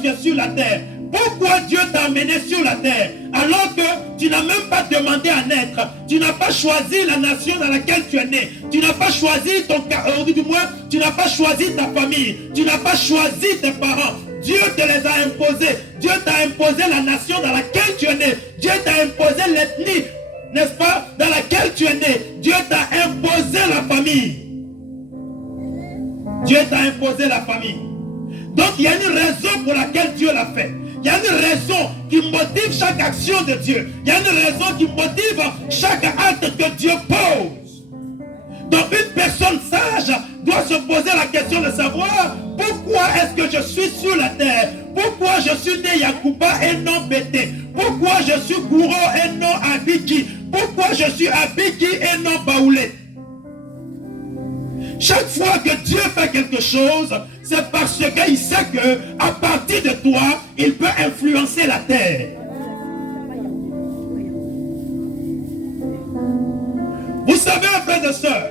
tu es sur la terre? Pourquoi Dieu t'a amené sur la terre alors que tu n'as même pas demandé à naître? Tu n'as pas choisi la nation dans laquelle tu es né. Tu n'as pas choisi du moins, tu n'as pas choisi ta famille. Tu n'as pas choisi tes parents. Dieu te les a imposés. Dieu t'a imposé la nation dans laquelle tu es né. Dieu t'a imposé l'ethnie, n'est-ce pas, dans laquelle tu es né. Dieu t'a imposé la famille. Dieu t'a imposé la famille. Donc il y a une raison pour laquelle Dieu l'a fait. Il y a une raison qui motive chaque action de Dieu. Il y a une raison qui motive chaque acte que Dieu pose. Donc une personne sage doit se poser la question de savoir pourquoi est-ce que je suis sur la terre? Pourquoi je suis né Yacouba et non Bété? Pourquoi je suis Gouro et non Abiki? Pourquoi je suis Abiki et non Baoulé? Chaque fois que Dieu fait quelque chose, c'est parce qu'il sait qu'à partir de toi, il peut influencer la terre. Vous savez, frères et sœurs,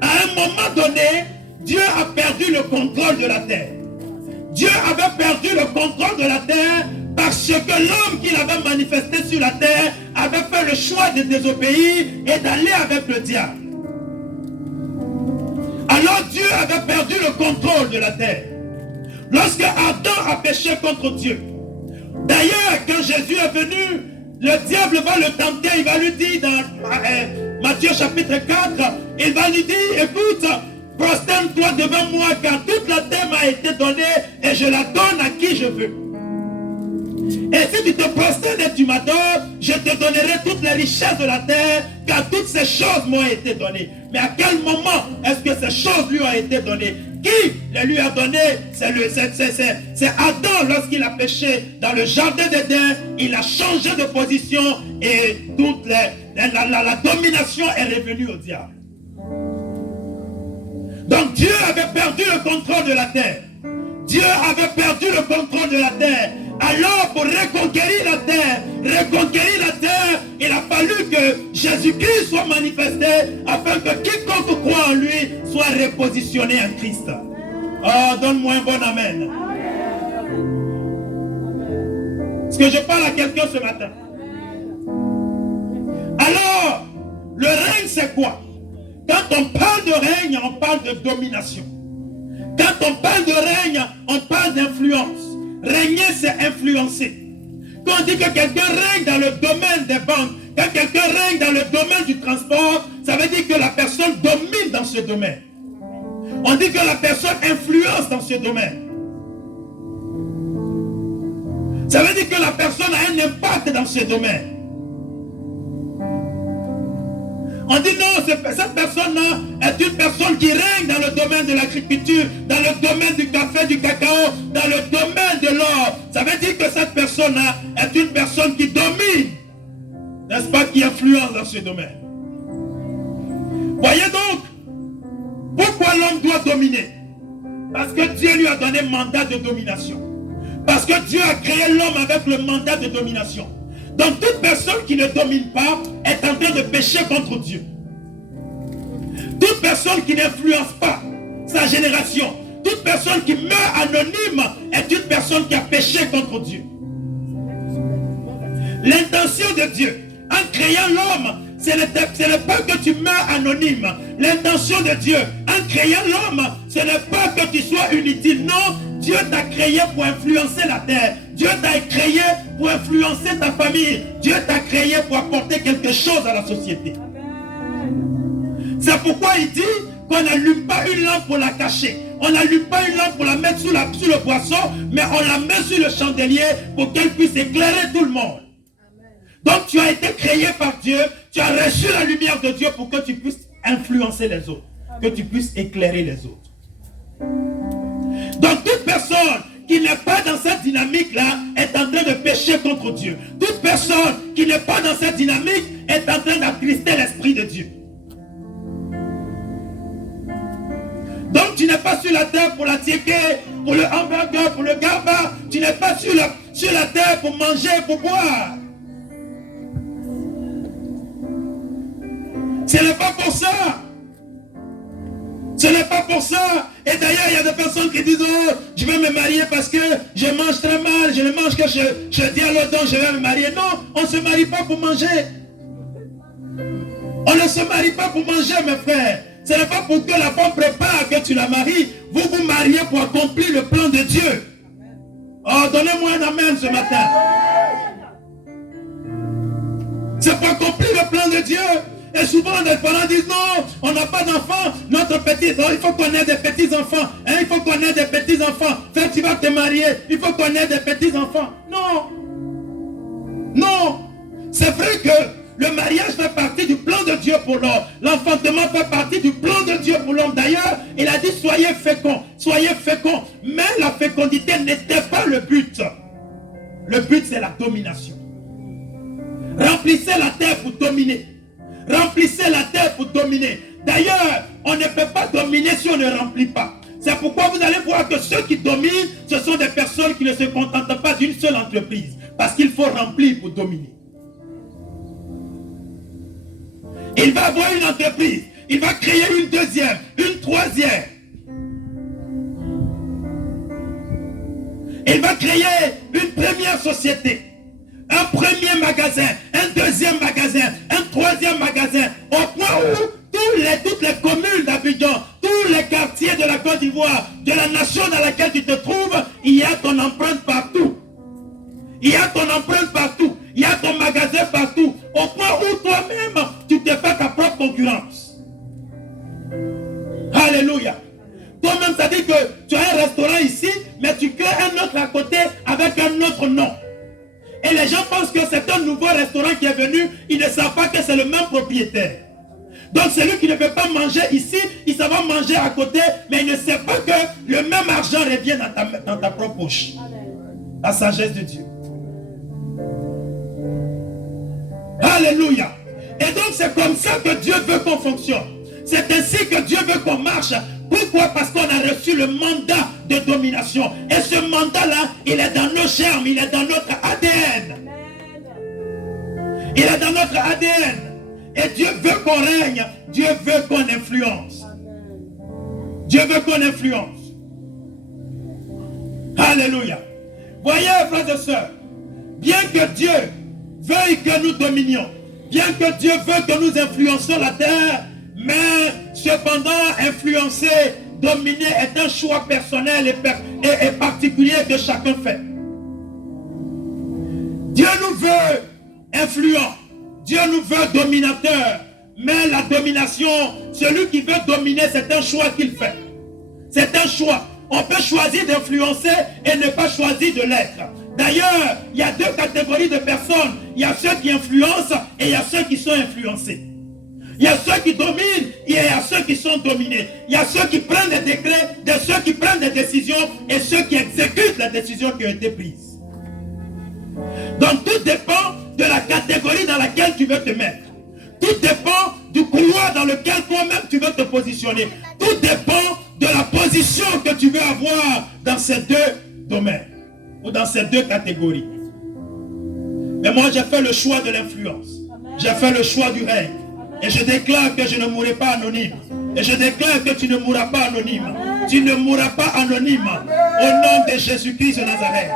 à un moment donné, Dieu a perdu le contrôle de la terre. Dieu avait perdu le contrôle de la terre parce que l'homme qu'il avait manifesté sur la terre avait fait le choix de désobéir et d'aller avec le diable. Alors Dieu avait perdu le contrôle de la terre. Lorsque Adam a péché contre Dieu. D'ailleurs, quand Jésus est venu, le diable va le tenter. Il va lui dire dans Matthieu chapitre 4, il va lui dire, écoute, prosterne-toi devant moi car toute la terre m'a été donnée et je la donne à qui je veux. Et si tu te prosternes et tu m'adores, je te donnerai toutes les richesses de la terre, car toutes ces choses m'ont été données. Mais à quel moment est-ce que ces choses lui ont été données? Qui les lui a données? C'est Adam lorsqu'il a péché dans le jardin d'Éden. Il a changé de position et toute la domination est revenue au diable. Donc Dieu avait perdu le contrôle de la terre. Dieu avait perdu le contrôle de la terre. Alors pour reconquérir la terre, il a fallu que Jésus-Christ soit manifesté afin que quiconque croit en lui soit repositionné en Christ. Oh, donne-moi un bon amen. Est-ce que je parle à quelqu'un ce matin? Alors, le règne c'est quoi? Quand on parle de règne, on parle de domination. Quand on parle de règne, on parle d'influence. Régner, c'est influencer. Quand on dit que quelqu'un règne dans le domaine des banques, quand quelqu'un règne dans le domaine du transport, ça veut dire que la personne domine dans ce domaine. On dit que la personne influence dans ce domaine. Ça veut dire que la personne a un impact dans ce domaine. On dit non, cette personne-là est une personne qui règne dans le domaine de l'agriculture, dans le domaine du café, du cacao, dans le domaine de l'or. Ça veut dire que cette personne-là est une personne qui domine, n'est-ce pas, qui influence dans ce domaine. Voyez donc, pourquoi l'homme doit dominer? Parce que Dieu lui a donné un mandat de domination. Parce que Dieu a créé l'homme avec le mandat de domination. Donc toute personne qui ne domine pas est en train de pécher contre Dieu. Toute personne qui n'influence pas sa génération, toute personne qui meurt anonyme est une personne qui a péché contre Dieu. L'intention de Dieu en créant l'homme, ce n'est pas que tu meurs anonyme. L'intention de Dieu en créant l'homme, ce n'est pas que tu sois inutile. Non, Dieu t'a créé pour influencer la terre. Dieu t'a créé pour influencer ta famille. Dieu t'a créé pour apporter quelque chose à la société. C'est pourquoi il dit qu'on n'allume pas une lampe pour la cacher. On n'allume pas une lampe pour la mettre sous le boisseau, mais on la met sur le chandelier pour qu'elle puisse éclairer tout le monde. Donc tu as été créé par Dieu, tu as reçu la lumière de Dieu pour que tu puisses influencer les autres, que tu puisses éclairer les autres. Donc toute personne qui n'est pas dans cette dynamique-là est en train de pécher contre Dieu. Toute personne qui n'est pas dans cette dynamique est en train d'attrister l'Esprit de Dieu. Donc tu n'es pas sur la terre pour la tiéké, pour le hamburger, pour le garba. Tu n'es pas sur la terre pour manger, pour boire. Ce n'est pas pour ça. Ce n'est pas pour ça. Et d'ailleurs, il y a des personnes qui disent, oh, je vais me marier parce que je mange très mal, je ne mange que je dis à l'autre, donc je vais me marier. Non, on ne se marie pas pour manger. On ne se marie pas pour manger, mes frères. Ce n'est pas pour que la femme prépare que tu la maries. Vous vous mariez pour accomplir le plan de Dieu. Oh, donnez-moi un amen ce matin. C'est pour accomplir le plan de Dieu. Et souvent, les parents disent non, on n'a pas d'enfants. Notre petit, non, il faut qu'on ait des petits-enfants. Hein, il faut qu'on ait des petits-enfants. Fait, tu vas te marier. Il faut qu'on ait des petits-enfants. Non. Non. C'est vrai que le mariage fait partie du plan de Dieu pour l'homme. L'enfantement fait partie du plan de Dieu pour l'homme. D'ailleurs, il a dit soyez féconds. Soyez féconds. Mais la fécondité n'était pas le but. Le but, c'est la domination. Remplissez la terre pour dominer. Remplissez la terre pour dominer. D'ailleurs, on ne peut pas dominer si on ne remplit pas. C'est pourquoi vous allez voir que ceux qui dominent, ce sont des personnes qui ne se contentent pas d'une seule entreprise. Parce qu'il faut remplir pour dominer. Il va avoir une entreprise. Il va créer une deuxième, une troisième. Il va créer une première société. Un premier magasin, un deuxième magasin, un troisième magasin, au point où toutes les communes d'Abidjan, tous les quartiers de la Côte d'Ivoire, de la nation dans laquelle tu te trouves, il y a ton empreinte partout. Il y a ton empreinte partout. Il y a ton magasin partout. Au point où toi-même, tu te fais ta propre concurrence. Alléluia. Toi-même, ça dit que tu as un restaurant ici, mais tu crées un autre à côté avec un autre nom. Et les gens pensent que c'est un nouveau restaurant qui est venu. Ils ne savent pas que c'est le même propriétaire. Donc celui qui ne veut pas manger ici, il s'en va manger à côté, mais il ne sait pas que le même argent revient dans ta propre poche. La sagesse de Dieu. Alléluia. Et donc c'est comme ça que Dieu veut qu'on fonctionne. C'est ainsi que Dieu veut qu'on marche. Pourquoi? Parce qu'on a reçu le mandat de domination. Et ce mandat-là, il est dans nos germes, il est dans notre ADN. Il est dans notre ADN. Et Dieu veut qu'on règne. Dieu veut qu'on influence. Dieu veut qu'on influence. Alléluia. Voyez, frères et sœurs, bien que Dieu veuille que nous dominions, bien que Dieu veuille que nous influencions la terre, mais cependant, influencer, dominer est un choix personnel et particulier que chacun fait. Dieu nous veut influents, Dieu nous veut dominateurs, mais la domination, celui qui veut dominer, c'est un choix qu'il fait. C'est un choix. On peut choisir d'influencer et ne pas choisir de l'être. D'ailleurs, il y a deux catégories de personnes. Il y a ceux qui influencent et il y a ceux qui sont influencés. Il y a ceux qui dominent et il y a ceux qui sont dominés. Il y a ceux qui prennent des décrets, ceux qui prennent des décisions et ceux qui exécutent les décisions qui ont été prises. Donc tout dépend de la catégorie dans laquelle tu veux te mettre. Tout dépend du couloir dans lequel toi-même tu veux te positionner. Tout dépend de la position que tu veux avoir dans ces deux domaines ou dans ces deux catégories. Mais moi j'ai fait le choix de l'influence. J'ai fait le choix du règne. Et je déclare que je ne mourrai pas anonyme. Et je déclare que tu ne mourras pas anonyme. Tu ne mourras pas anonyme. Au nom de Jésus-Christ de Nazareth.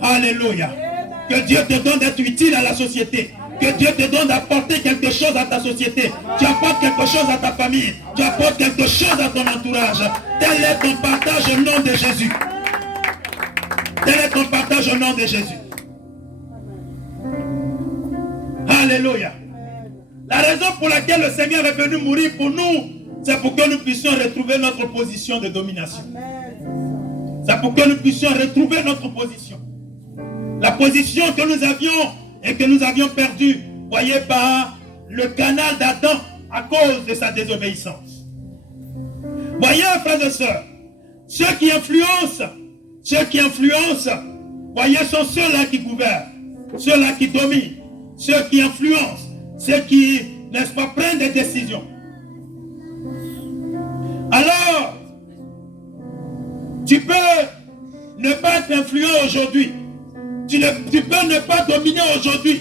Alléluia. Que Dieu te donne d'être utile à la société. Que Dieu te donne d'apporter quelque chose à ta société. Tu apportes quelque chose à ta famille. Tu apportes quelque chose à ton entourage. Tel est ton partage au nom de Jésus. Tel est ton partage au nom de Jésus. Alléluia. La raison pour laquelle le Seigneur est venu mourir pour nous, c'est pour que nous puissions retrouver notre position de domination. C'est pour que nous puissions retrouver notre position. La position que nous avions et que nous avions perdue, voyez, par le canal d'Adam à cause de sa désobéissance. Voyez, frères et sœurs, ceux qui influencent, voyez, sont ceux-là qui gouvernent, ceux-là qui dominent, ceux qui influencent, ceux qui, n'est-ce pas, prennent des décisions. Alors, tu peux ne pas être influent aujourd'hui. Tu peux ne pas dominer aujourd'hui.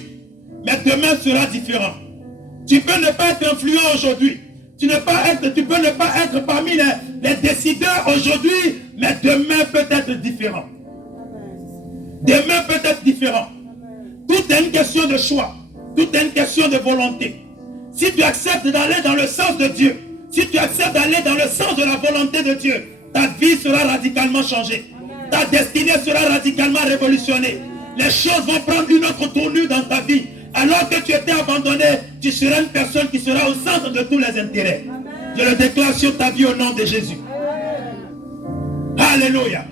Mais demain sera différent. Tu peux ne pas être influent aujourd'hui. Tu peux ne pas être parmi les décideurs aujourd'hui, mais demain peut être différent. Demain peut être différent. Tout est une question de choix. Tout est une question de volonté. Si tu acceptes d'aller dans le sens de Dieu, si tu acceptes d'aller dans le sens de la volonté de Dieu, ta vie sera radicalement changée. Ta destinée sera radicalement révolutionnée. Les choses vont prendre une autre tournure dans ta vie. Alors que tu étais abandonné, tu seras une personne qui sera au centre de tous les intérêts. Je le déclare sur ta vie au nom de Jésus. Alléluia.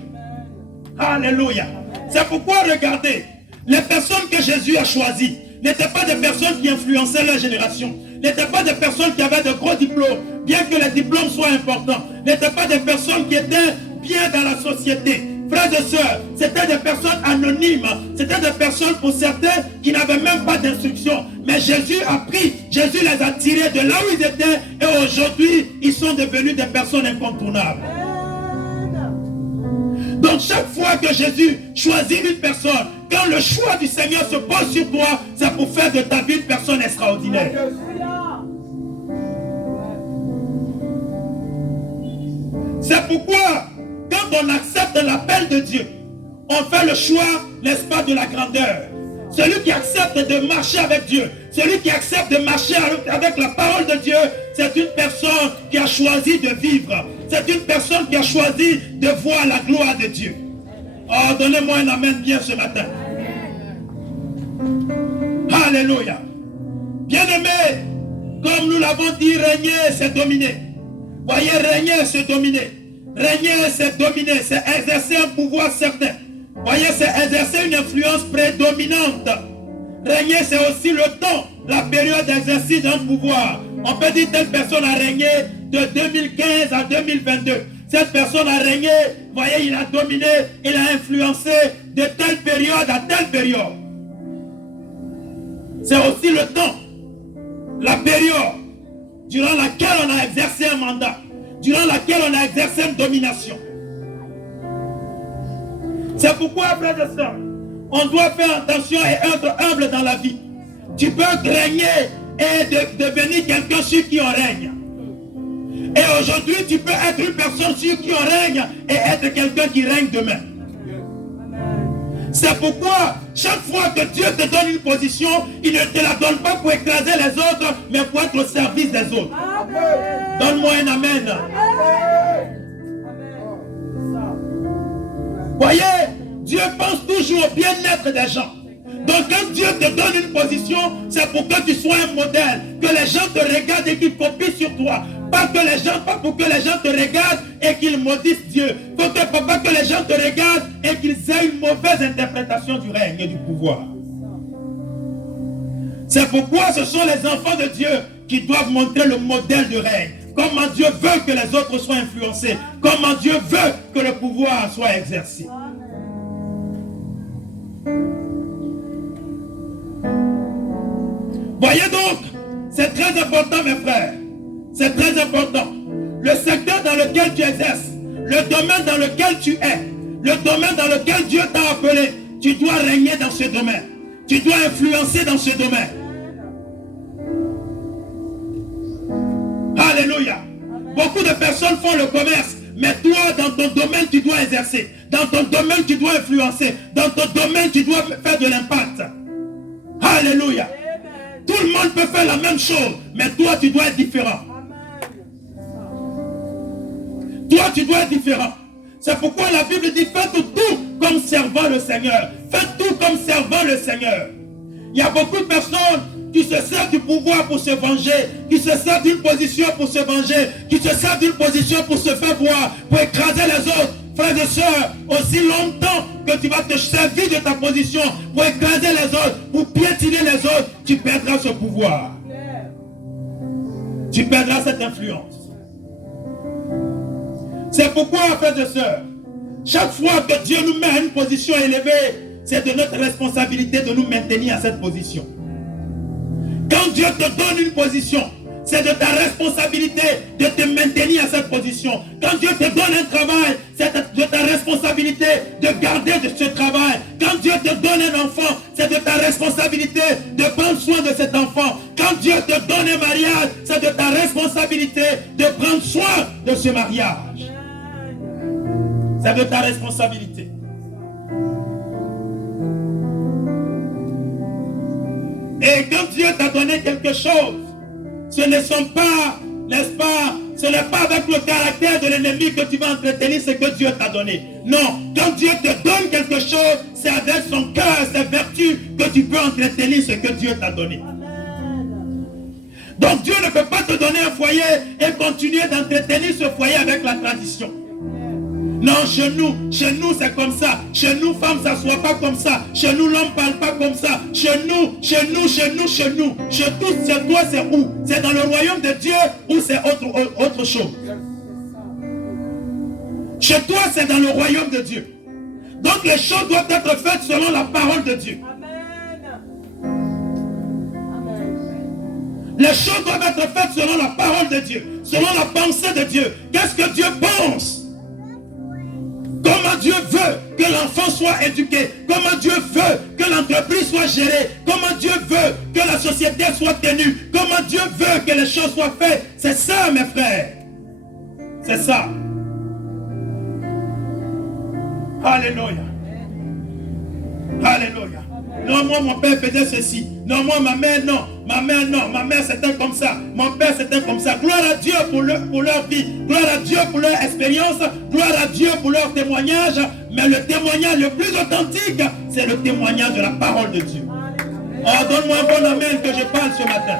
Alléluia. C'est pourquoi, regardez, les personnes que Jésus a choisies n'étaient pas des personnes qui influençaient leur génération, n'étaient pas des personnes qui avaient de gros diplômes, bien que les diplômes soient importants, n'étaient pas des personnes qui étaient bien dans la société. Frères et sœurs, c'était des personnes anonymes, c'était des personnes pour certains qui n'avaient même pas d'instruction. Mais Jésus a pris, Jésus les a tirés de là où ils étaient et aujourd'hui, ils sont devenus des personnes incontournables. Donc chaque fois que Jésus choisit une personne, quand le choix du Seigneur se pose sur toi, c'est pour faire de ta vie une personne extraordinaire. C'est pourquoi, quand on accepte l'appel de Dieu, on fait le choix, n'est-ce pas, de la grandeur. Celui qui accepte de marcher avec Dieu, celui qui accepte de marcher avec la parole de Dieu, c'est une personne qui a choisi de vivre. C'est une personne qui a choisi de voir la gloire de Dieu. Oh, donnez-moi un amen bien ce matin. Alléluia. Bien-aimés, comme nous l'avons dit, régner, c'est dominer. Voyez, régner, c'est dominer. Régner, c'est dominer, c'est exercer un pouvoir certain. Voyez, c'est exercer une influence prédominante. Régner, c'est aussi le temps, la période d'exercice d'un pouvoir. On peut dire telle personne a régné de 2015 à 2022. Cette personne a régné, voyez, il a dominé, il a influencé de telle période à telle période. C'est aussi le temps, la période durant laquelle on a exercé un mandat, durant laquelle on a exercé une domination. C'est pourquoi, frères et sœurs, on doit faire attention et être humble dans la vie. Tu peux régner et devenir quelqu'un sur qui on règne. Et aujourd'hui, tu peux être une personne sur qui on règne et être quelqu'un qui règne demain. C'est pourquoi, chaque fois que Dieu te donne une position, il ne te la donne pas pour écraser les autres, mais pour être au service des autres. Donne-moi un amen. Voyez, Dieu pense toujours au bien-être des gens. Donc quand Dieu te donne une position, c'est pour que tu sois un modèle, que les gens te regardent et qu'ils copient sur toi. Pas pour que les gens te regardent et qu'ils maudissent Dieu. Pas que les gens te regardent et qu'ils aient une mauvaise interprétation du règne et du pouvoir. C'est pourquoi ce sont les enfants de Dieu qui doivent montrer le modèle du règne. Comment Dieu veut que les autres soient influencés. Comment Dieu veut que le pouvoir soit exercé. Voyez donc, c'est très important mes frères. C'est très important. Le secteur dans lequel tu exerces, le domaine dans lequel tu es, le domaine dans lequel Dieu t'a appelé, tu dois régner dans ce domaine. Tu dois influencer dans ce domaine. Alléluia. Beaucoup de personnes font le commerce, mais toi, dans ton domaine, tu dois exercer. Dans ton domaine, tu dois influencer. Dans ton domaine, tu dois faire de l'impact. Alléluia. Tout le monde peut faire la même chose, mais toi, tu dois être différent. Toi, tu dois être différent. C'est pourquoi la Bible dit, faites tout comme servant le Seigneur. Faites tout comme servant le Seigneur. Il y a beaucoup de personnes qui se servent du pouvoir pour se venger, qui se servent d'une position pour se venger, qui se servent d'une position pour se faire voir, pour écraser les autres. Frères et sœurs, aussi longtemps que tu vas te servir de ta position pour écraser les autres, pour piétiner les autres, tu perdras ce pouvoir. Tu perdras cette influence. C'est pourquoi, frères et sœurs, chaque fois que Dieu nous met à une position élevée, c'est de notre responsabilité de nous maintenir à cette position. Quand Dieu te donne une position, c'est de ta responsabilité de te maintenir à cette position. Quand Dieu te donne un travail, c'est de ta responsabilité de garder de ce travail. Quand Dieu te donne un enfant, c'est de ta responsabilité de prendre soin de cet enfant. Quand Dieu te donne un mariage, c'est de ta responsabilité de prendre soin de ce mariage. C'est de ta responsabilité. Et quand Dieu t'a donné quelque chose, ce ne sont pas, n'est-ce pas, ce n'est pas avec le caractère de l'ennemi que tu vas entretenir ce que Dieu t'a donné. Non, quand Dieu te donne quelque chose, c'est avec son cœur, ses vertus que tu peux entretenir ce que Dieu t'a donné. Donc Dieu ne peut pas te donner un foyer et continuer d'entretenir ce foyer avec la tradition. Non, chez nous c'est comme ça. Chez nous, femmes, ça ne soit pas comme ça. Chez nous, l'homme ne parle pas comme ça. Chez nous. Chez tous, chez toi, c'est où? C'est dans le royaume de Dieu ou c'est autre chose? Chez toi, c'est dans le royaume de Dieu. Donc les choses doivent être faites selon la parole de Dieu. Les choses doivent être faites selon la parole de Dieu, selon la pensée de Dieu. Qu'est-ce que Dieu pense? Comment Dieu veut que l'enfant soit éduqué? Comment Dieu veut que l'entreprise soit gérée? Comment Dieu veut que la société soit tenue? Comment Dieu veut que les choses soient faites? C'est ça, mes frères. C'est ça. Alléluia. Alléluia. Non, moi, mon père faisait ceci. Non, moi, ma mère, non. Ma mère, non. Ma mère, c'était comme ça. Mon père, c'était comme ça. Gloire à Dieu pour leur vie. Gloire à Dieu pour leur expérience. Gloire à Dieu pour leur témoignage. Mais le témoignage le plus authentique, c'est le témoignage de la parole de Dieu. Oh, donne-moi un bon amen que je parle ce matin.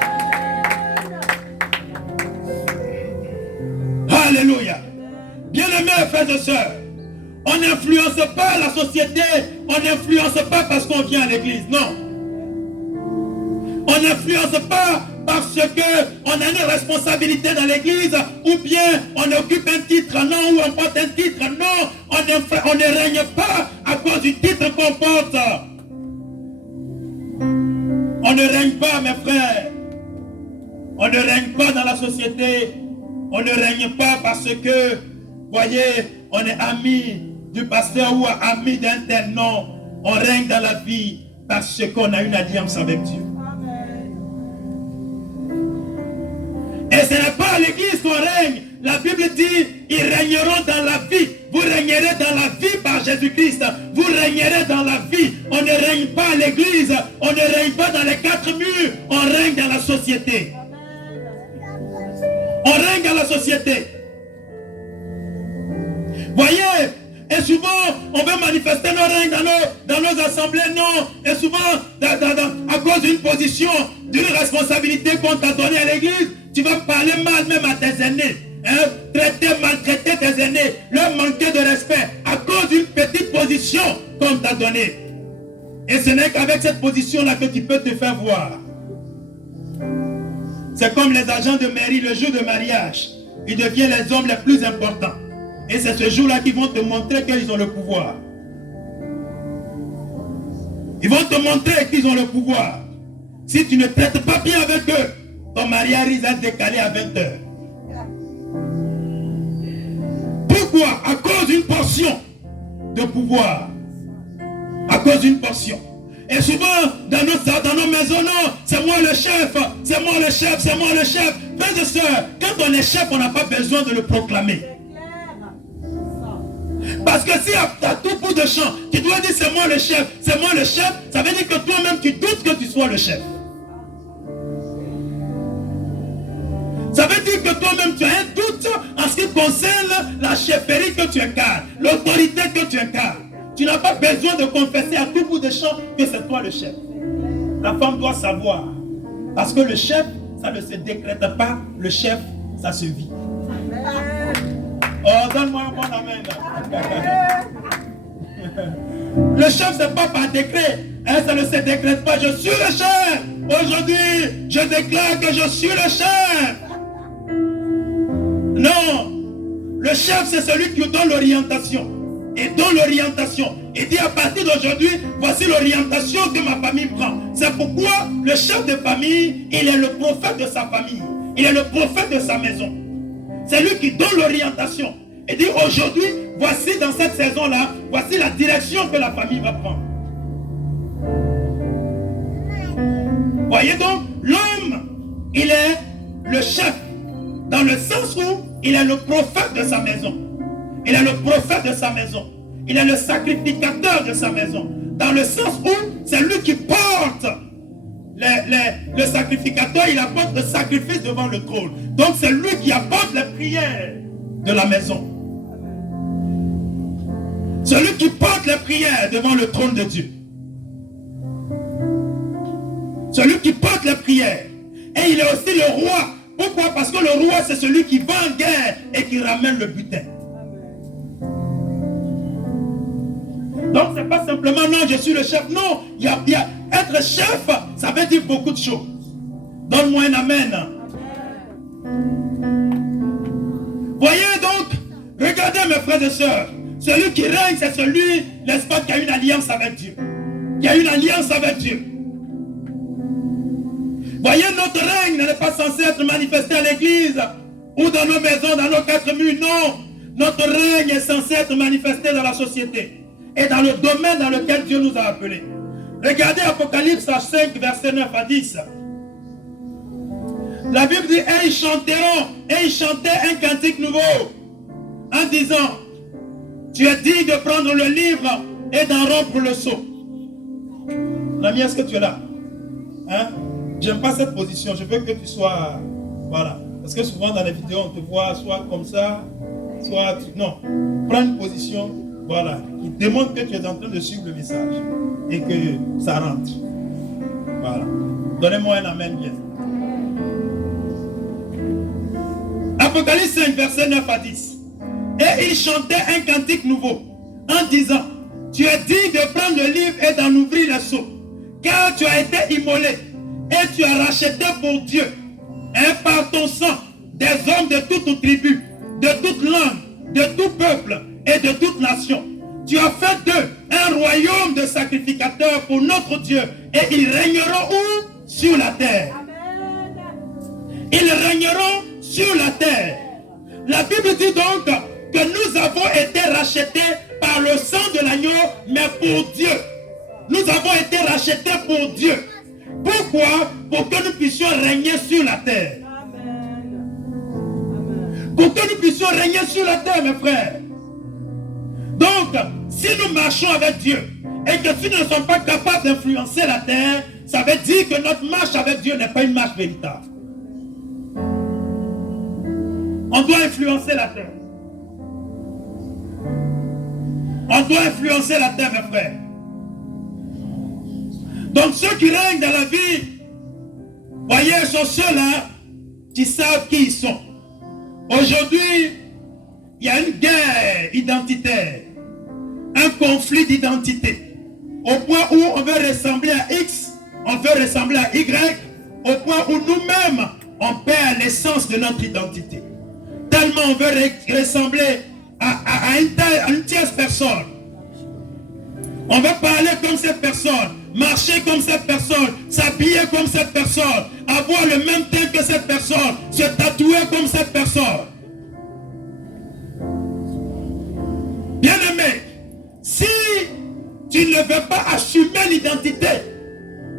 Alléluia. Bien-aimés frères et sœurs, on n'influence pas la société, on n'influence pas parce qu'on vient à l'église, non. On n'influence pas parce qu'on a une responsabilité dans l'église, ou bien on occupe un titre, non, ou on porte un titre, non. On ne règne pas à cause du titre qu'on porte. On ne règne pas, mes frères. On ne règne pas dans la société. On ne règne pas parce que, voyez, on est amis du pasteur ou ami d'un tel. Non, on règne dans la vie parce qu'on a une alliance avec Dieu. Amen. Et ce n'est pas à l'église qu'on règne. La Bible dit, ils régneront dans la vie. Vous régnerez dans la vie par Jésus-Christ. Vous régnerez dans la vie. On ne règne pas à l'église. On ne règne pas dans les quatre murs. On règne dans la société. On règne dans la société. Voyez, et souvent, on veut manifester nos règnes dans nos assemblées, non. Et souvent, à cause d'une position, d'une responsabilité qu'on t'a donnée à l'église, tu vas parler mal même à tes aînés. Hein? Maltraiter tes aînés, leur manquer de respect, à cause d'une petite position qu'on t'a donnée. Et ce n'est qu'avec cette position-là que tu peux te faire voir. C'est comme les agents de mairie, le jour de mariage. Ils deviennent les hommes les plus importants. Et c'est ce jour-là qu'ils vont te montrer qu'ils ont le pouvoir. Ils vont te montrer qu'ils ont le pouvoir. Si tu ne traites pas bien avec eux, ton mariage risque d'être décalé à 20 heures. Pourquoi? À cause d'une portion de pouvoir. À cause d'une portion. Et souvent, dans nos maisons, non, c'est moi le chef, c'est moi le chef, c'est moi le chef. Frères et sœurs, quand on est chef, on n'a pas besoin de le proclamer. Parce que si à tout bout de champ, tu dois dire c'est moi le chef, ça veut dire que toi-même tu doutes que tu sois le chef. Ça veut dire que toi-même tu as un doute en ce qui concerne la chefferie que tu incarnes, l'autorité que tu incarnes. Tu n'as pas besoin de confesser à tout bout de champ que c'est toi le chef. La femme doit savoir. Parce que le chef, ça ne se décrète pas. Le chef, ça se vit. Oh, donne-moi un bon amen. Le chef, c'est pas par décret. Hein, ça ne se décrète pas. Je suis le chef. Aujourd'hui, je déclare que je suis le chef. Non. Le chef, c'est celui qui donne l'orientation. Et dans l'orientation, il dit à partir d'aujourd'hui, voici l'orientation que ma famille prend. C'est pourquoi le chef de famille, il est le prophète de sa famille. Il est le prophète de sa maison. C'est lui qui donne l'orientation. Il dit aujourd'hui, voici dans cette saison-là, voici la direction que la famille va prendre. Voyez donc, l'homme, il est le chef, dans le sens où il est le prophète de sa maison. Il est le prophète de sa maison. Il est le sacrificateur de sa maison. Dans le sens où c'est lui qui porte le sacrificateur, il apporte le sacrifice devant le trône. Donc c'est lui qui apporte les prières de la maison. Celui qui porte les prières devant le trône de Dieu. Celui qui porte les prières. Et il est aussi le roi. Pourquoi? Parce que le roi, c'est celui qui va en guerre et qui ramène le butin. Donc, c'est pas simplement, non, je suis le chef. Non, être chef, ça veut dire beaucoup de choses. Donne-moi un amen. Voyez donc, regardez mes frères et sœurs. Celui qui règne, c'est celui, n'est-ce pas, qui a une alliance avec Dieu. Qui a une alliance avec Dieu. Voyez, notre règne n'est pas censé être manifesté à l'église ou dans nos maisons, dans nos quatre murs. Non, notre règne est censé être manifesté dans la société et dans le domaine dans lequel Dieu nous a appelés. Regardez Apocalypse 5, versets 9 à 10. La Bible dit, et ils chanteront, et ils chantaient un cantique nouveau en disant, tu es digne de prendre le livre et d'en rompre le sceau. L'ami, est-ce que tu es là? Hein? J'aime pas cette position, je veux que tu sois, voilà. Parce que souvent dans les vidéos, on te voit soit comme ça, soit... Non, prends une position, voilà, qui démontre que tu es en train de suivre le message et que ça rentre. Voilà. Donnez-moi un amen bien. Apocalypse 5, verset 9 à 10. Et il chantait un cantique nouveau en disant, tu es digne de prendre le livre et d'en ouvrir le sceau, car tu as été immolé et tu as racheté pour Dieu, et par ton sang, des hommes de toute tribu, de toute langue, de tout peuple et de toute nation. Tu as fait d'eux un royaume de sacrificateurs pour notre Dieu, et ils régneront où? Sur la terre. Ils régneront sur la terre. La Bible dit donc que nous avons été rachetés par le sang de l'agneau, mais pour Dieu. Nous avons été rachetés pour Dieu. Pourquoi? Pour que nous puissions régner sur la terre. Amen. Pour que nous puissions régner sur la terre, mes frères. Donc, si nous marchons avec Dieu et que si nous ne sommes pas capables d'influencer la terre, ça veut dire que notre marche avec Dieu n'est pas une marche véritable. On doit influencer la terre. On doit influencer la terre, mes frères. Donc ceux qui règnent dans la vie, voyez, sont ceux-là qui savent qui ils sont. Aujourd'hui, il y a une guerre identitaire, un conflit d'identité, au point où on veut ressembler à X, on veut ressembler à Y, au point où nous-mêmes, on perd l'essence de notre identité. Tellement on veut ressembler à une tierce personne. On veut parler comme cette personne, marcher comme cette personne, s'habiller comme cette personne, avoir le même teint que cette personne, se tatouer comme cette personne. Bien-aimé, si tu ne veux pas assumer l'identité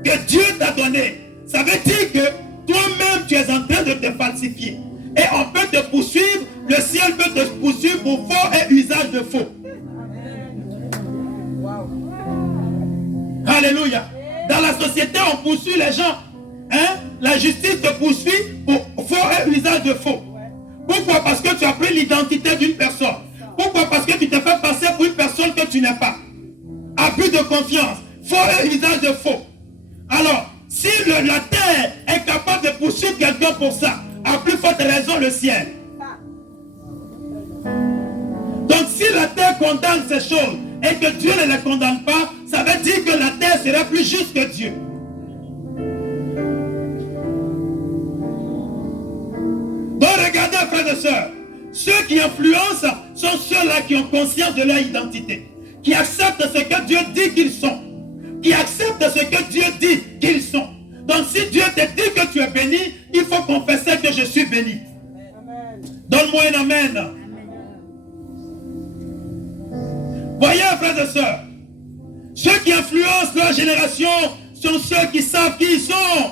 que Dieu t'a donnée, ça veut dire que toi-même tu es en train de te falsifier. Et on peut te poursuivre, le ciel peut te poursuivre pour faux et usage de faux. Alléluia. Dans la société, on poursuit les gens. Hein? La justice te poursuit pour faux et usage de faux. Pourquoi? Parce que tu as pris l'identité d'une personne. Pourquoi? Parce que tu te fais passer pour une personne que tu n'es pas. Abus de confiance, faux et usage de faux. Alors, si la terre est capable de poursuivre quelqu'un pour ça, à plus forte raison le ciel. Donc si la terre condamne ces choses et que Dieu ne les condamne pas, ça veut dire que la terre serait plus juste que Dieu. Donc regardez, frères et sœurs, ceux qui influencent sont ceux-là qui ont conscience de leur identité, qui acceptent ce que Dieu dit qu'ils sont, qui acceptent ce que Dieu dit qu'ils sont. Donc si Dieu te dit que tu es béni, il faut confesser que je suis béni. Donne-moi un amen. Voyez, frères et sœurs, ceux qui influencent leur génération sont ceux qui savent qui ils sont.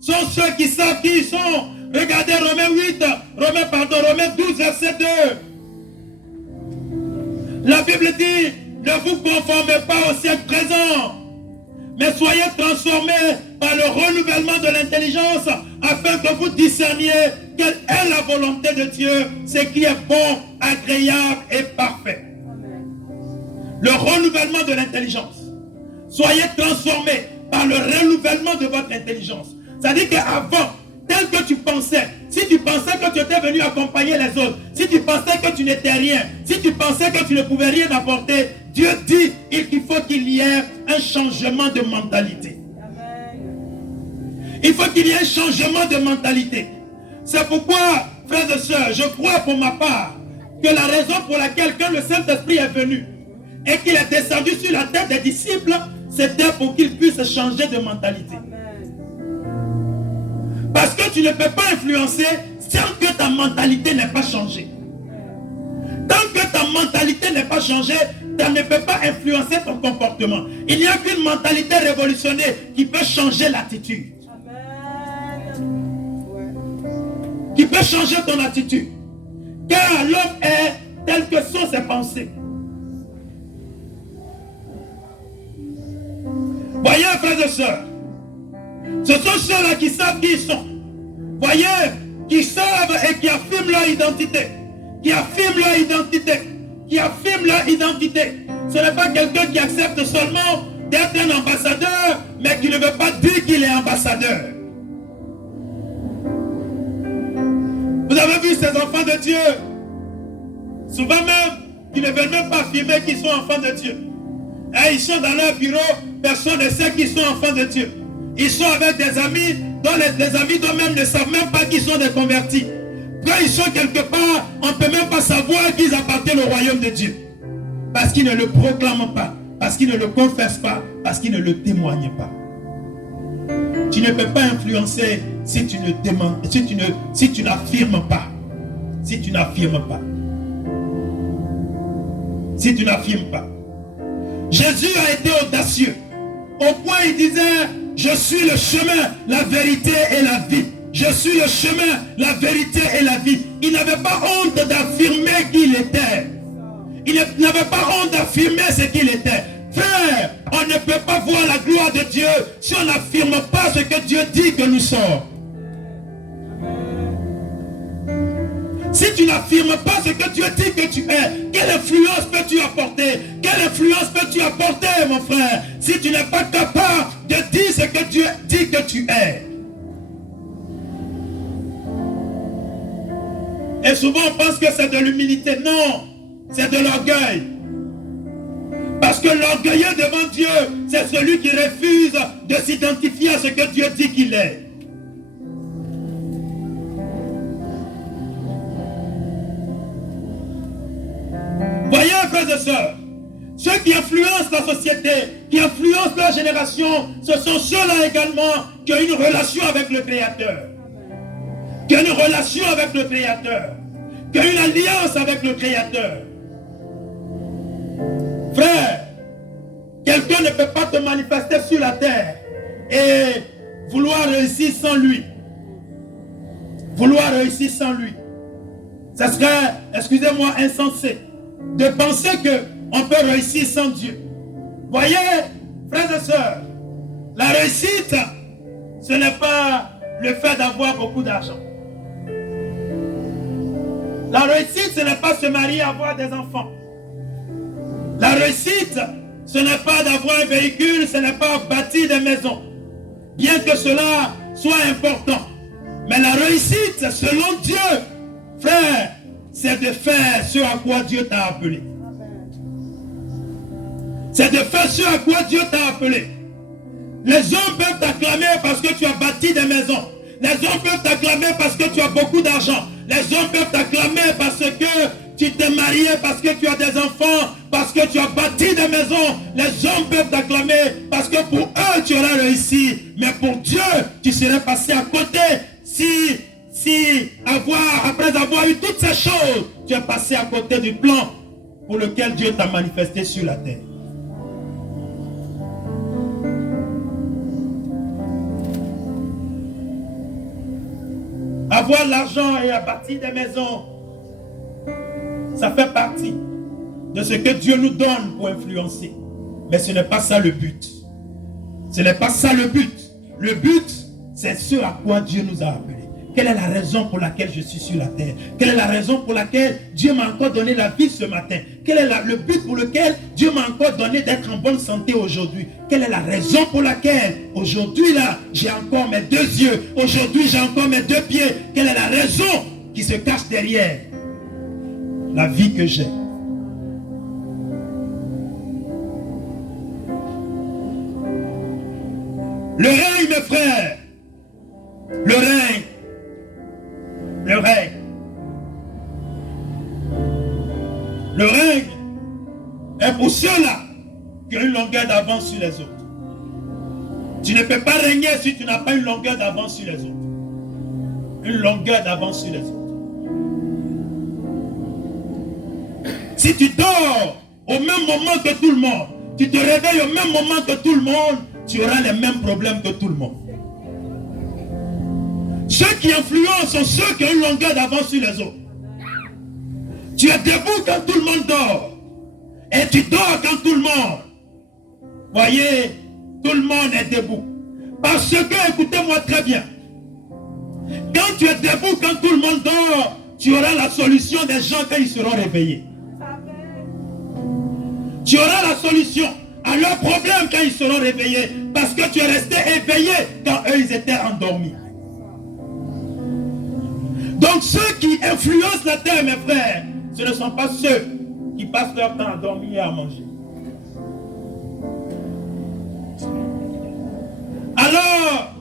Sont ceux qui savent qui ils sont. Regardez Romains 12, verset 2. La Bible dit, ne vous conformez pas au siècle présent, mais soyez transformés par le renouvellement de l'intelligence afin que vous discerniez quelle est la volonté de Dieu, ce qui est bon, agréable et parfait. Amen. Le renouvellement de l'intelligence. Soyez transformés par le renouvellement de votre intelligence. C'est-à-dire qu'avant, tel que tu pensais, si tu pensais que tu étais venu accompagner les autres, si tu pensais que tu n'étais rien, si tu pensais que tu ne pouvais rien apporter, Dieu dit qu'il faut qu'il y ait un changement de mentalité. Il faut qu'il y ait un changement de mentalité. C'est pourquoi, frères et sœurs, je crois pour ma part que la raison pour laquelle quand le Saint-Esprit est venu et qu'il est descendu sur la tête des disciples, c'était pour qu'ils puissent changer de mentalité. Parce que tu ne peux pas influencer sans que ta mentalité n'ait pas changé. Tant que ta mentalité n'est pas changée, tu ne peux pas influencer ton comportement. Il n'y a qu'une mentalité révolutionnée qui peut changer l'attitude. Qui peut changer ton attitude. Car l'homme est tel que sont ses pensées. Voyez, frères et sœurs, ce sont ceux-là qui savent qui ils sont. Voyez, qui savent et qui affirment leur identité. Qui affirment leur identité. Qui affirment leur identité. Ce n'est pas quelqu'un qui accepte seulement d'être un ambassadeur, mais qui ne veut pas dire qu'il est ambassadeur. Vous avez vu ces enfants de Dieu, souvent même, qui ne veulent même pas affirmer qu'ils sont enfants de Dieu. Et ils sont dans leur bureau, personne ne sait qu'ils sont enfants de Dieu. Ils sont avec des amis, dont les amis d'eux-mêmes ne savent même pas qu'ils sont des convertis. Quand ils sont quelque part, on ne peut même pas savoir qu'ils appartiennent au royaume de Dieu. Parce qu'ils ne le proclament pas, parce qu'ils ne le confessent pas, parce qu'ils ne le témoignent pas. Tu ne peux pas influencer si tu ne demandes, si tu n'affirmes pas. Si tu n'affirmes pas. Si tu n'affirmes pas. Jésus a été audacieux. Au point il disait, je suis le chemin, la vérité et la vie. Je suis le chemin, la vérité et la vie. Il n'avait pas honte d'affirmer qui il était. Il n'avait pas honte d'affirmer ce qu'il était. Frère, on ne peut pas voir la gloire de Dieu si on n'affirme pas ce que Dieu dit que nous sommes. Si tu n'affirmes pas ce que Dieu dit que tu es, quelle influence peux-tu apporter? Quelle influence peux-tu apporter, mon frère, si tu n'es pas capable de dire ce que Dieu dit que tu es? Et souvent on pense que c'est de l'humilité. Non, c'est de l'orgueil. Parce que l'orgueilleux devant Dieu, c'est celui qui refuse de s'identifier à ce que Dieu dit qu'il est. Voyez, frères et sœurs, ceux qui influencent la société, qui influencent leur génération, ce sont ceux-là également qui ont une relation avec le Créateur. Qui ont une relation avec le Créateur. Qui ont une alliance avec le Créateur. Frère, quelqu'un ne peut pas te manifester sur la terre et vouloir réussir sans lui. Vouloir réussir sans lui. Ça serait, excusez-moi, insensé de penser qu'on peut réussir sans Dieu. Voyez, frères et sœurs, la réussite, ce n'est pas le fait d'avoir beaucoup d'argent. La réussite, ce n'est pas se marier et avoir des enfants. La réussite, ce n'est pas d'avoir un véhicule, ce n'est pas bâtir des maisons. Bien que cela soit important. Mais la réussite, selon Dieu, frère, c'est de faire ce à quoi Dieu t'a appelé. C'est de faire ce à quoi Dieu t'a appelé. Les hommes peuvent t'acclamer parce que tu as bâti des maisons. Les hommes peuvent t'acclamer parce que tu as beaucoup d'argent. Les hommes peuvent t'acclamer parce que tu t'es marié, parce que tu as des enfants, parce que tu as bâti des maisons. Les hommes peuvent t'acclamer parce que pour eux tu auras réussi. Mais pour Dieu, tu serais passé à côté après avoir eu toutes ces choses, tu es passé à côté du plan pour lequel Dieu t'a manifesté sur la terre. Avoir l'argent et à bâtir des maisons, ça fait partie. de ce que Dieu nous donne pour influencer. Mais ce n'est pas ça le but. Ce n'est pas ça le but. Le but, c'est ce à quoi Dieu nous a appelés. Quelle est la raison pour laquelle je suis sur la terre? Quelle est la raison pour laquelle Dieu m'a encore donné la vie ce matin? Quel est le but pour lequel Dieu m'a encore donné d'être en bonne santé aujourd'hui? Quelle est la raison pour laquelle aujourd'hui là, j'ai encore mes 2 yeux? Aujourd'hui, j'ai encore mes 2 pieds. Quelle est la raison qui se cache derrière la vie que j'ai? Le règne, mes frères. Le règne. Le règne. Le règne est pour ceux-là qui ont une longueur d'avance sur les autres. Tu ne peux pas régner si tu n'as pas une longueur d'avance sur les autres. Une longueur d'avance sur les autres. Si tu dors au même moment que tout le monde, tu te réveilles au même moment que tout le monde, tu auras les mêmes problèmes que tout le monde. Ceux qui influencent sont ceux qui ont une longueur d'avance sur les autres. Tu es debout quand tout le monde dort. Et tu dors quand tout le monde. Voyez, tout le monde est debout. Parce que, écoutez-moi très bien. Quand tu es debout quand tout le monde dort, tu auras la solution des gens quand ils seront réveillés. Tu auras la solution à leurs problèmes quand ils seront réveillés. Parce que tu es resté éveillé quand eux ils étaient endormis. Donc ceux qui influencent la terre, mes frères, ce ne sont pas ceux qui passent leur temps à dormir et à manger. Alors,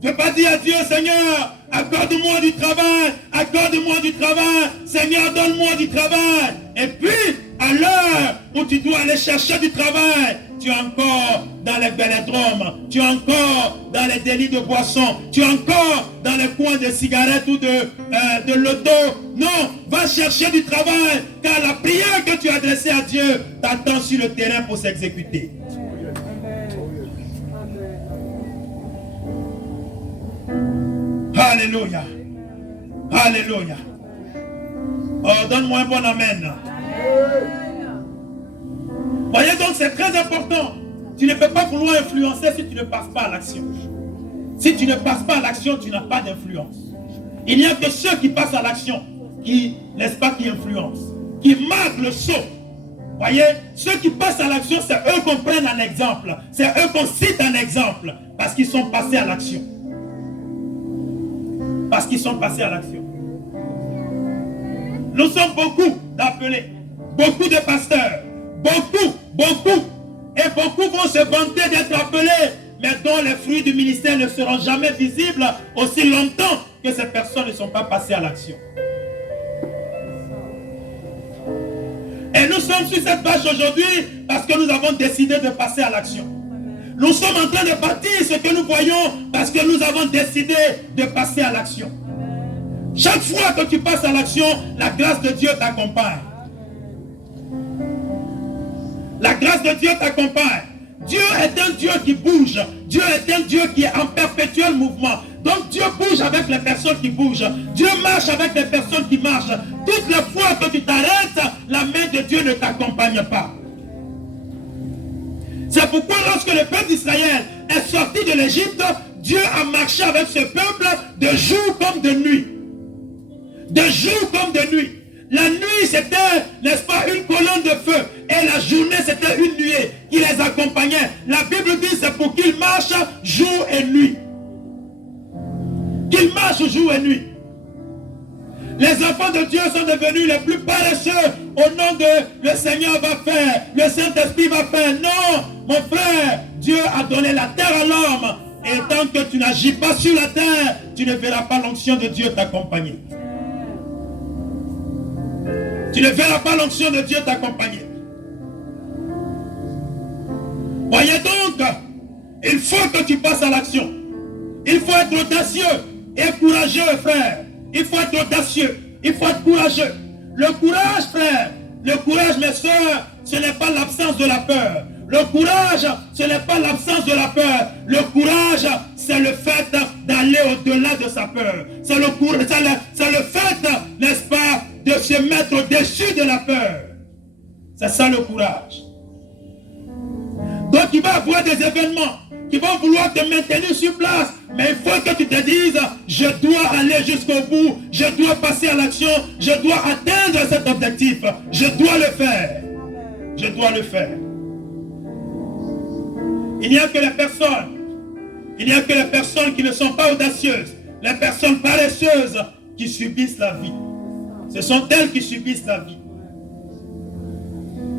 tu ne peux pas dire à Dieu, Seigneur, accorde-moi du travail, Seigneur, donne-moi du travail. Et puis, à l'heure où tu dois aller chercher du travail, tu es encore dans les vélodromes, tu es encore dans les délits de boisson, tu es encore dans les coins de cigarettes ou de loto. Non, va chercher du travail, car la prière que tu as adressée à Dieu t'attend sur le terrain pour s'exécuter. Alléluia. Alléluia. Oh, donne-moi un bon amen. Voyez donc, c'est très important. Tu ne peux pas vouloir influencer si tu ne passes pas à l'action. Si tu ne passes pas à l'action, tu n'as pas d'influence. Il n'y a que ceux qui passent à l'action qui, n'est-ce pas, qui influencent, qui marquent le saut. Voyez, ceux qui passent à l'action, c'est eux qu'on prenne un exemple. C'est eux qu'on cite un exemple. Parce qu'ils sont passés à l'action. Parce qu'ils sont passés à l'action. Nous sommes beaucoup d'appelés, beaucoup de pasteurs, beaucoup, et beaucoup vont se vanter d'être appelés, mais dont les fruits du ministère ne seront jamais visibles aussi longtemps que ces personnes ne sont pas passées à l'action. Et nous sommes sur cette page aujourd'hui parce que nous avons décidé de passer à l'action. Nous sommes en train de bâtir ce que nous voyons parce que nous avons décidé de passer à l'action. Chaque fois que tu passes à l'action, la grâce de Dieu t'accompagne. La grâce de Dieu t'accompagne. Dieu est un Dieu qui bouge. Dieu est un Dieu qui est en perpétuel mouvement. Donc Dieu bouge avec les personnes qui bougent. Dieu marche avec les personnes qui marchent. Toutes les fois que tu t'arrêtes, la main de Dieu ne t'accompagne pas. C'est pourquoi lorsque le peuple d'Israël est sorti de l'Égypte, Dieu a marché avec ce peuple de jour comme de nuit. De jour comme de nuit. La nuit c'était, n'est-ce pas, une colonne de feu. Et la journée c'était une nuée qui les accompagnait. La Bible dit c'est pour qu'ils marchent jour et nuit. Qu'ils marchent jour et nuit. Les enfants de Dieu sont devenus les plus paresseux au nom de le Seigneur va faire, le Saint-Esprit va faire. Non, mon frère, Dieu a donné la terre à l'homme. Et tant que tu n'agis pas sur la terre, tu ne verras pas l'onction de Dieu t'accompagner. Tu ne verras pas l'onction de Dieu t'accompagner. Voyez donc, il faut que tu passes à l'action. Il faut être audacieux et courageux, frère. Il faut être audacieux. Il faut être courageux. Le courage, frère, le courage, mes soeurs, ce n'est pas l'absence de la peur. Le courage, ce n'est pas l'absence de la peur. Le courage, c'est le fait d'aller au-delà de sa peur. C'est le fait, n'est-ce pas, de se mettre au-dessus de la peur. C'est ça le courage. Donc il va y avoir des événements qui vont vouloir te maintenir sur place. Mais il faut que tu te dises, je dois aller jusqu'au bout. Je dois passer à l'action. Je dois atteindre cet objectif. Je dois le faire. Je dois le faire. Il n'y a que les personnes qui ne sont pas audacieuses, les personnes paresseuses qui subissent la vie. Ce sont elles qui subissent la vie.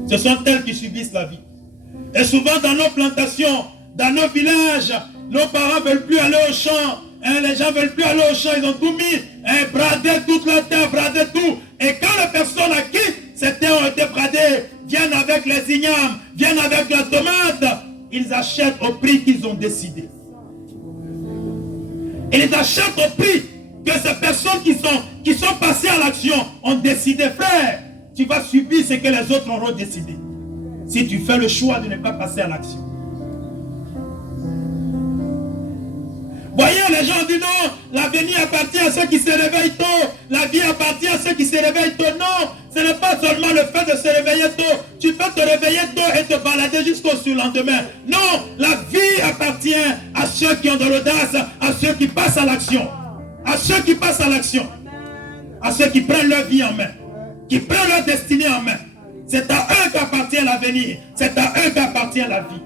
Ce sont elles qui subissent la vie. Et souvent dans nos plantations, dans nos villages, nos parents ne veulent plus aller au champ. Les gens ne veulent plus aller au champ. Ils ont tout mis, bradé toute la terre, bradé tout. Et quand les personnes à qui ces terres ont été bradées viennent avec les ignames, viennent avec la tomate, ils achètent au prix qu'ils ont décidé. Ils achètent au prix que ces personnes qui sont passées à l'action ont décidé. Frère, tu vas subir ce que les autres auront décidé. Si tu fais le choix de ne pas passer à l'action. Voyez, les gens disent non, l'avenir appartient à ceux qui se réveillent tôt. La vie appartient à ceux qui se réveillent tôt. Non, ce n'est pas seulement le fait de se réveiller tôt. Tu peux te réveiller tôt et te balader jusqu'au surlendemain. Non, la vie appartient à ceux qui ont de l'audace, à ceux qui passent à l'action. À ceux qui passent à l'action. À ceux qui prennent leur vie en main. Qui prennent leur destinée en main. C'est à eux qu'appartient l'avenir. C'est à eux qu'appartient la vie.